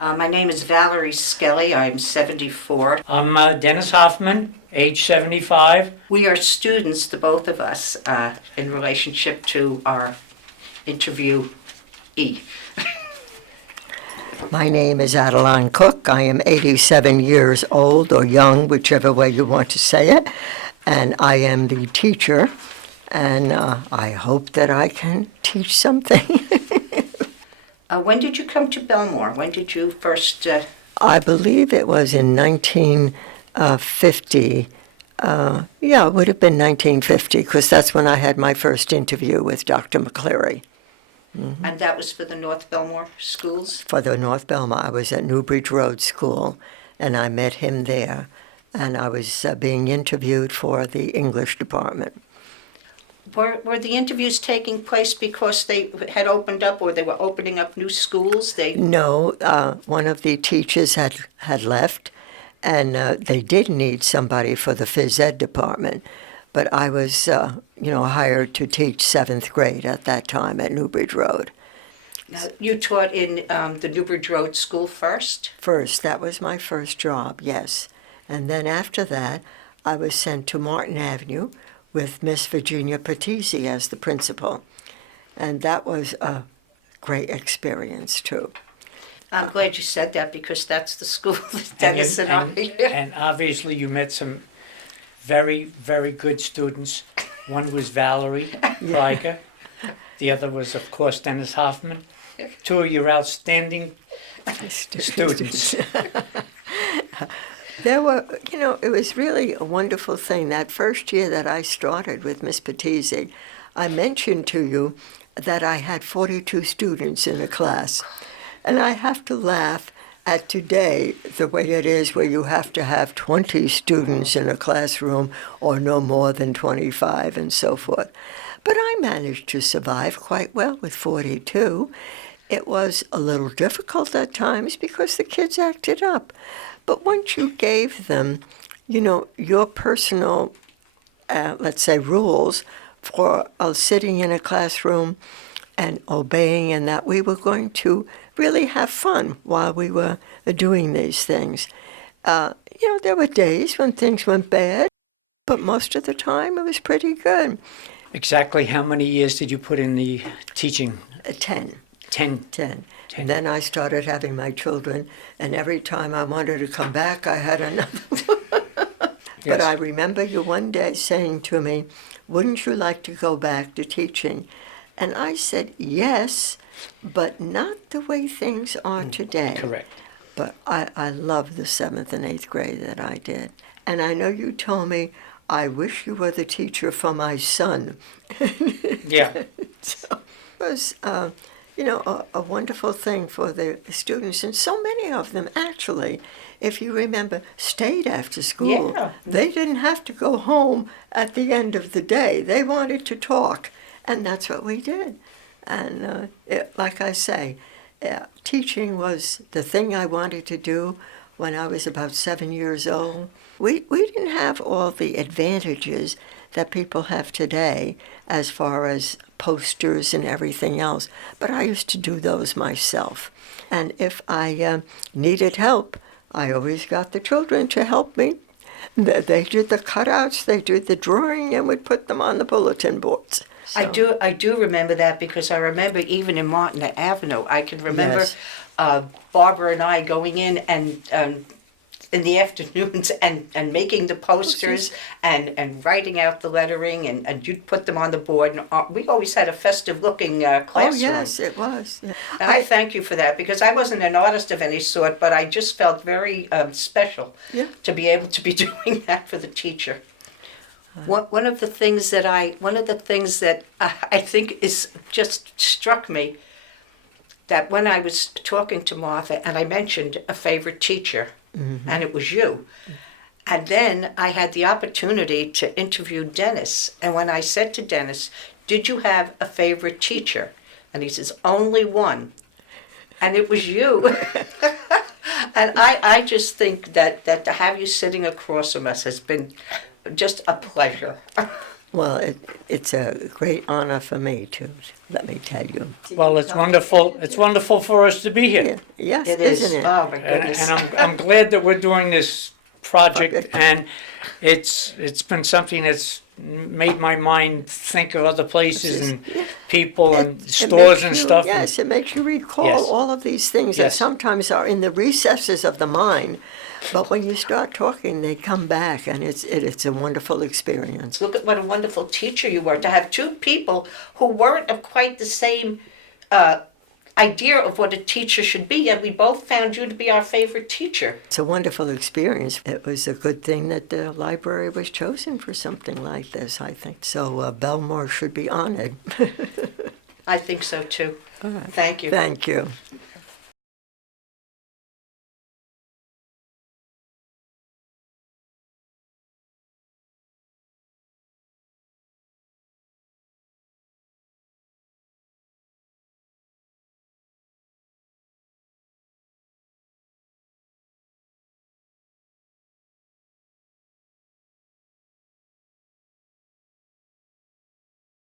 My name is Valerie Skelly. I'm 74. I'm Dennis Hoffman, age 75. We are students, the both of us, in relationship to our interviewee. My name is Adeline Cook. I am 87 years old or young, whichever way you want to say it. And I am the teacher, and I hope that I can teach something. When did you come to Bellmore? When did you first... I believe it was in 1950. Yeah, it would have been 1950, because that's when I had my first interview with Dr. McCleary. Mm-hmm. And that was for the North Bellmore schools? For the North Bellmore. I was at Newbridge Road School, and I met him there. And I was being interviewed for the English department. Were the interviews taking place because they had opened up, or they were opening up new schools? No, one of the teachers had left, and they did need somebody for the phys ed department. But I was, hired to teach 7th grade at that time at Newbridge Road. Now, you taught in the Newbridge Road School first? First, that was my first job, yes. And then after that, I was sent to Martin Avenue with Miss Virginia Patisi as the principal. And that was a great experience, too. I'm glad you said that, because that's the school that Dennis and I... And obviously you met some very, very good students. One was Valerie Riker. The other was, of course, Dennis Hoffman. Two of your outstanding students. There were, it was really a wonderful thing. That first year that I started with Miss Patisi, I mentioned to you that I had 42 students in a class. And I have to laugh at today, the way it is, where you have to have 20 students in a classroom or no more than 25 and so forth. But I managed to survive quite well with 42. It was a little difficult at times because the kids acted up. But once you gave them, your personal, let's say, rules for sitting in a classroom and obeying, and that we were going to really have fun while we were doing these things. There were days when things went bad, but most of the time it was pretty good. Exactly how many years did you put in the teaching? 10. 10. 10. And then I started having my children, and every time I wanted to come back, I had another one. Yes. But I remember you one day saying to me, wouldn't you like to go back to teaching? And I said, yes, but not the way things are today. Correct. But I love the 7th and 8th grade that I did. And I know you told me, I wish you were the teacher for my son. Yeah. So it was... a wonderful thing for the students, and so many of them actually, if you remember, stayed after school. Yeah. They didn't have to go home at the end of the day. They wanted to talk, and that's what we did. And like I say, teaching was the thing I wanted to do when I was about 7 years old. We didn't have all the advantages that people have today as far as posters and everything else, but I used to do those myself. And if I needed help, I always got the children to help me. They did the cutouts, they did the drawing, and would put them on the bulletin boards. So. I do remember that, because I remember even in Martin Avenue, I can remember Yes. Barbara and I going in and in the afternoons and making the posters and writing out the lettering, and you'd put them on the board. And we always had a festive looking classroom. Oh, yes, it was. Yeah. And I thank you for that, because I wasn't an artist of any sort, but I just felt very special to be able to be doing that for the teacher. One of the things that I think is just struck me, that when I was talking to Martha and I mentioned a favorite teacher, and it was you. And then I had the opportunity to interview Dennis. And when I said to Dennis, did you have a favorite teacher? And he says, only one. And it was you. And I just think that to have you sitting across from us has been just a pleasure. Well, it's a great honor for me too, let me tell you. Well, it's wonderful. It's wonderful for us to be here. Yes, It is. isn't it? Oh, my And, goodness. I'm glad that we're doing this project, and it's been something that's made my mind think of other places and people and It stores makes and you- stuff. Yes, it makes you recall Yes. all of these things that Yes. sometimes are in the recesses of the mind, but when you start talking, they come back, and it's a wonderful experience. Look at what a wonderful teacher you were. To have two people who weren't of quite the same idea of what a teacher should be, yet we both found you to be our favorite teacher. It's a wonderful experience. It was a good thing that the library was chosen for something like this, I think. So Bellmore should be honored. I think so too. All right. Thank you. Thank you.